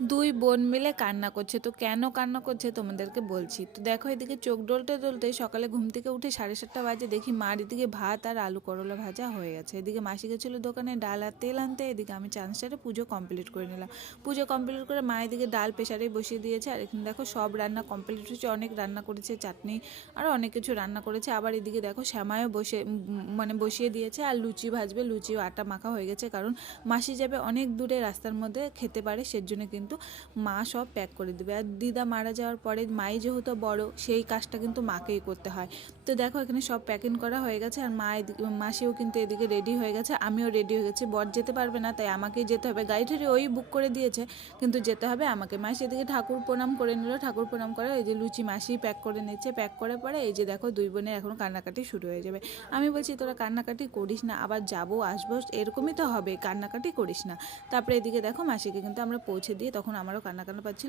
দুই বোন মিলে কান্না করছে। তো কেন কান্না করছে তোমাদেরকে বলছি। তো দেখো এদিকে চোখ ডলতে ডলতে সকালে ঘুম থেকে উঠে 7:30 বাজে দেখি মার এদিকে ভাত আর আলু করলা ভাজা হয়ে গেছে। এদিকে মাসি গেছিলো দোকানে ডাল আর তেল আনতে, এদিকে আমি চান সেরে পুজো কমপ্লিট করে নিলাম। পুজো কমপ্লিট করে মা এদিকে ডাল প্রেশারেই বসিয়ে দিয়েছে। আর এখানে দেখো সব রান্না কমপ্লিট হয়েছে, অনেক রান্না করেছে, চাটনি আরও অনেক কিছু রান্না করেছে। আবার এদিকে দেখো শ্যামাইও মানে বসিয়ে দিয়েছে আর লুচি ভাজবে, লুচিও আটা মাখা হয়ে গেছে, কারণ মাসি যাবে অনেক দূরে, রাস্তার মধ্যে খেতে পারে, সেজন্য কিন্তু মা সব প্যাক করে দেবে। আর দিদা মারা যাওয়ার পরে মাই যেহেতু বড়, সেই কাজটা কিন্তু মাকেই করতে হয়। তো দেখো এখানে সব প্যাকিং করা হয়ে গেছে আর মা এদিকে মাসিও কিন্তু এদিকে রেডি হয়ে গেছে, আমিও রেডি হয়ে গেছি। বর যেতে পারবে না, তাই আমাকেই যেতে হবে। গাড়ি ঠাড়ি ওই বুক করে দিয়েছে, কিন্তু যেতে হবে আমাকে। মাসি এদিকে ঠাকুর প্রণাম করে নিল, ঠাকুর প্রণাম করে এই যে লুচি মাসি প্যাক করে নিচ্ছে। প্যাক করে পরে এই যে দেখো দুই বোনের এখন কান্নাকাটি শুরু হয়ে যাবে। আমি বলছি তোরা কান্নাকাটি করিস না, আবার যাবো আসবো এরকমই তো হবে, কান্নাকাটি করিস না। তারপরে এদিকে দেখো মাসিকে কিন্তু আমরা পৌঁছে দিয়ে তখন আমারও কান্না কান্না পাচ্ছিল।